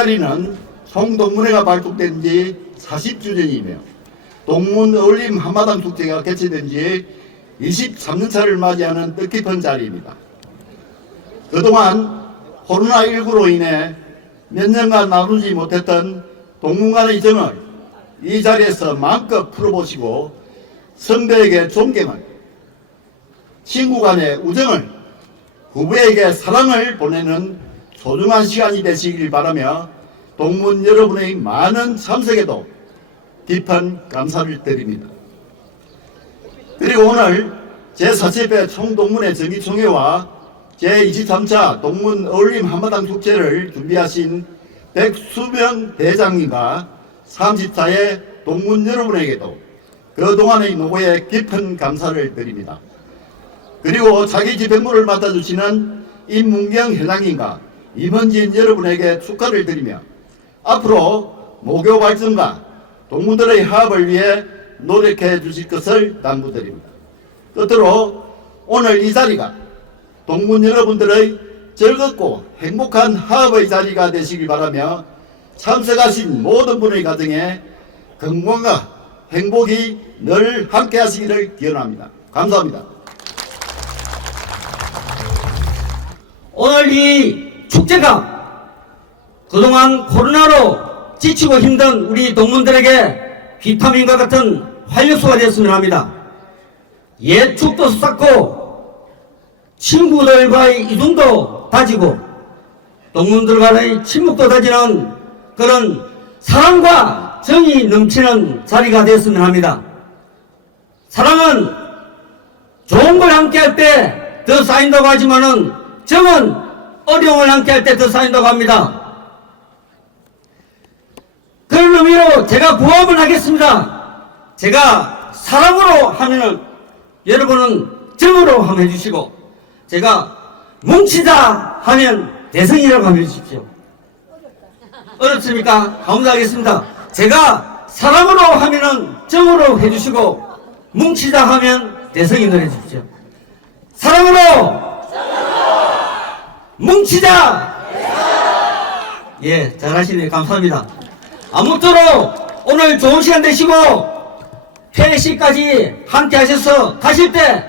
자리는 송동문회가 발족된 지 40주년이며 동문 어울림 한마당 축제가 개최된 지 23년차를 맞이하는 뜻깊은 자리입니다. 그동안 코로나19로 인해 몇 년간 나누지 못했던 동문 간의 정을 이 자리에서 마음껏 풀어보시고 선배에게 존경을 친구 간의 우정을 부부에게 사랑을 보내는 소중한 시간이 되시길 바라며 동문 여러분의 많은 참석에도 깊은 감사를 드립니다. 그리고 오늘 제47회 총동문회 정기총회와 제23차 동문 어울림 한마당 축제를 준비하신 백수명 대장님과 34의 동문 여러분에게도 그동안의 노고에 깊은 감사를 드립니다. 그리고 자기 집행부를 맡아주시는 임문경 회장님과 임원진 여러분에게 축하를 드리며 앞으로 모교 발전과 동문들의 화합을 위해 노력해 주실 것을 당부드립니다. 끝으로 오늘 이 자리가 동문 여러분들의 즐겁고 행복한 화합의 자리가 되시길 바라며 참석하신 모든 분의 가정에 건강과 행복이 늘 함께 하시기를 기원합니다. 감사합니다. 오늘 이 축제가 그동안 코로나로 지치고 힘든 우리 동문들에게 비타민과 같은 활력소가 되었으면 합니다. 옛 축도 쌓고 친구들과의 이동도 다지고 동문들과의 친목도 다지는 그런 사랑과 정이 넘치는 자리가 되었으면 합니다. 사랑은 좋은 걸 함께 할 때 더 쌓인다고 하지만은 정은 어려움을 함께 할 때 더 쌓인다고 합니다. 그런 의미로 제가 구합을 하겠습니다. 제가 사랑으로 하면은 여러분은 정으로 하면 해주시고 제가 뭉치자 하면 대성이라고 하면 해주십시오. 어렵습니까? 감사하겠습니다. 제가 사랑으로 하면은 정으로 해주시고 뭉치자 하면 대성이 해주십시오. 사랑으로 뭉치자 예 잘하시네요 감사합니다 아무쪼록 오늘 좋은 시간 되시고 퇴시까지 함께 하셔서 가실 때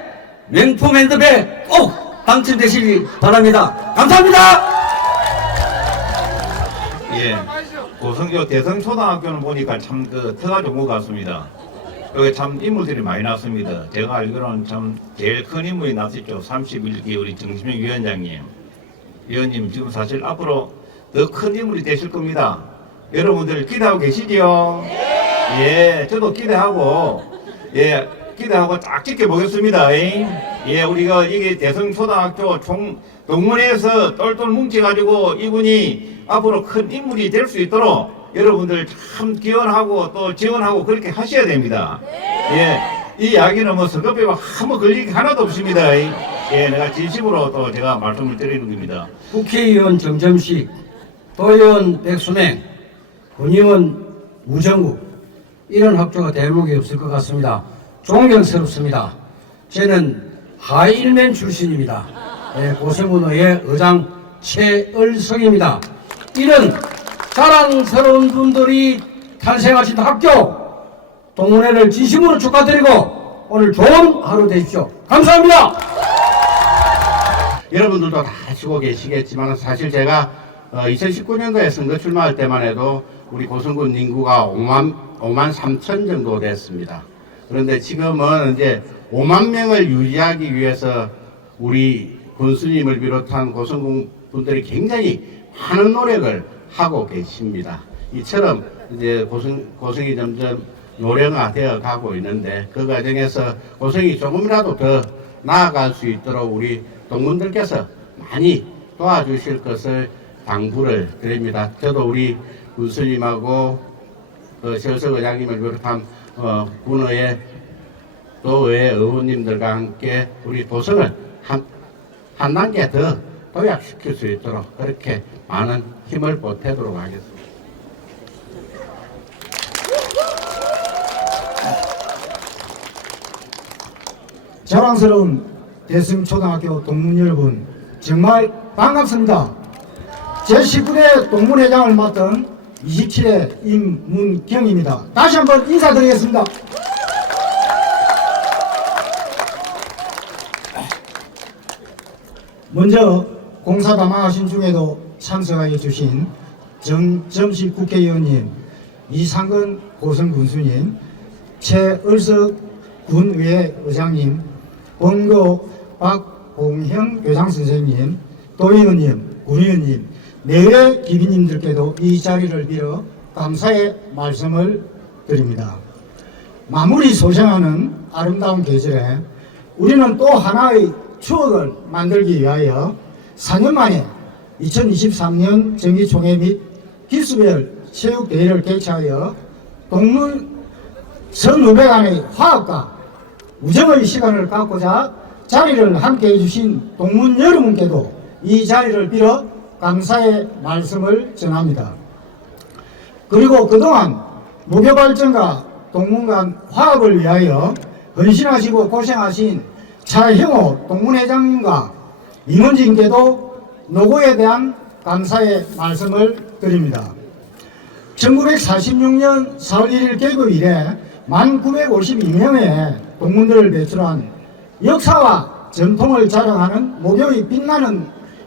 명품 핸드백 꼭 당첨되시기 바랍니다 감사합니다 예. 고성교 대성초등학교는 보니까 참 그特가 좋은 것 같습니다. 여기 참 인물들이 많이 났습니다. 제가 알기로는 참 제일 큰 인물이 났었죠. 31기 우리 정시명 위원장님. 위원님 지금 사실 앞으로 더 큰 인물이 되실 겁니다. 여러분들 기대하고 계시지요? 예, 저도 기대하고 예, 기대하고 딱 지켜보겠습니다. 예, 예, 우리가 이게 대성초등학교 총 동문회에서 똘똘 뭉쳐가지고 이분이 앞으로 큰 인물이 될 수 있도록 여러분들 참 기원하고 또 지원하고 그렇게 하셔야 됩니다. 예, 이 이야기는 뭐 선거법에 한번 걸리기 하나도 없습니다. 예, 내가 진심으로 또 제가 말씀을 드리는 겁니다. 국회의원 정점식, 도의원 백수맹, 군의원 우정국 이런 학교가 대목이 없을 것 같습니다. 존경스럽습니다. 저는 하일맨 출신입니다. 예, 고세문호의 의장 최을석입니다. 이런 자랑스러운 분들이 탄생하신 학교 동문회를 진심으로 축하드리고 오늘 좋은 하루 되십시오. 감사합니다. 여러분들도 다 아시고 계시겠지만 사실 제가 2019년도에 선거 출마할 때만 해도 우리 고성군 인구가 5만, 5만 3천 정도 됐습니다. 그런데 지금은 이제 5만 명을 유지하기 위해서 우리 군수님을 비롯한 고성군 분들이 굉장히 많은 노력을 하고 계십니다. 이처럼 이제 고성, 고성이 점점 노령화되어 가고 있는데 그 과정에서 고성이 조금이라도 더 나아갈 수 있도록 우리 동문들께서 많이 도와주실 것을 당부를 드립니다. 저도 우리 군수님하고 그 실석 의장님을 비롯한 어, 군의회 도의회 의원님들과 함께 우리 도성을 한, 한 단계 더 도약시킬 수 있도록 그렇게 많은 힘을 보태도록 하겠습니다. 자랑스러운 대승초등학교 동문 여러분 정말 반갑습니다. 제19대 동문회장을 맡은 27대 임문경입니다. 다시 한번 인사드리겠습니다. 먼저 공사 담당하신 중에도 참석하여 주신 정점식 국회의원님, 이상근 고성 군수님, 최을석 군의회 의장님, 원고 박봉형 교장 선생님, 도 의원님, 군의원님, 내외 기비님들께도 이 자리를 빌어 감사의 말씀을 드립니다. 마무리 소생하는 아름다운 계절에 우리는 또 하나의 추억을 만들기 위하여 4년 만에 2023년 정기총회 및 기수별 체육대회를 개최하여 동문 선후배 간의 화합과 우정의 시간을 갖고자 자리를 함께 해주신 동문 여러분께도 이 자리를 빌어 감사의 말씀을 전합니다. 그리고 그동안 무교 발전과 동문 간 화합을 위하여 헌신하시고 고생하신 차형호 동문회장님과 임원진께도 노고에 대한 감사의 말씀을 드립니다. 1946년 4월 1일 개교 이래 1952명의 동문들을 배출한 역사와 전통을 자랑하는 목욕이 빛나는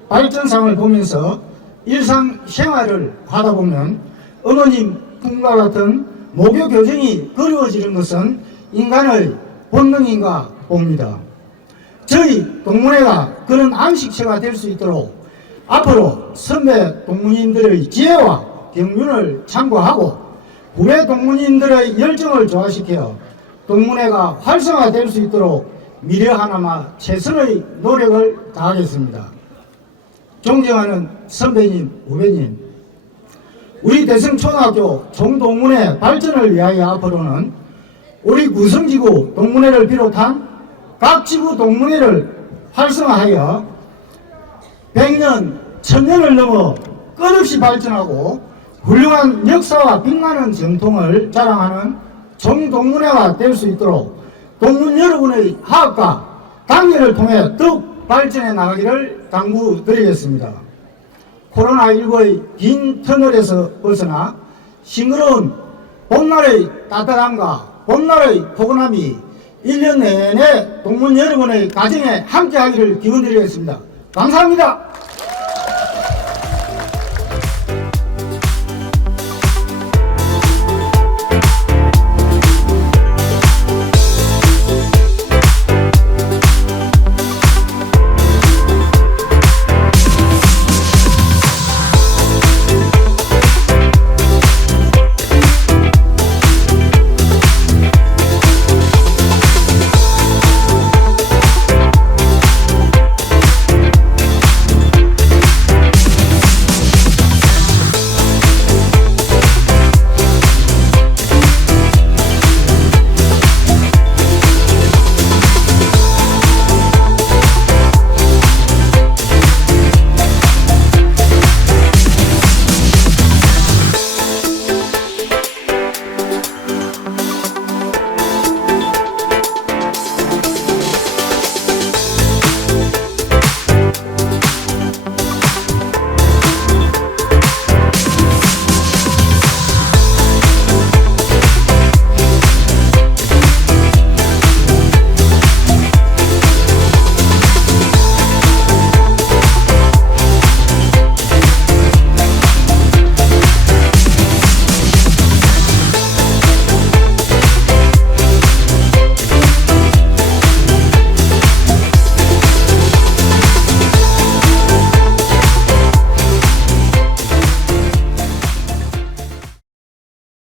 발전상을 보면서 일상생활을 하다 보면 어머님 꿈과 같은 목욕 교정이 그리워지는 것은 인간의 본능인가 봅니다. 저희 동문회가 그런 안식처가 될 수 있도록 앞으로 선배 동문인들의 지혜와 경륜을 참고하고 후배 동문인들의 열정을 조화시켜 동문회가 활성화될 수 있도록 미래 하나마 최선의 노력을 다하겠습니다. 존경하는 선배님, 후배님, 우리 대성초등학교 종동문회 발전을 위하여 앞으로는 우리 구성지구 동문회를 비롯한 각 지구 동문회를 활성화하여 100년, 1000년을 넘어 끝없이 발전하고 훌륭한 역사와 빛나는 정통을 자랑하는 종동문회가 될 수 있도록 동문 여러분의 화합과 단계를 통해 더욱 발전해 나가기를 당부드리겠습니다. 코로나19의 긴 터널에서 벗어나 싱그러운 봄날의 따뜻함과 봄날의 포근함이 1년 내내 동문 여러분의 가정에 함께하기를 기원드리겠습니다. 감사합니다.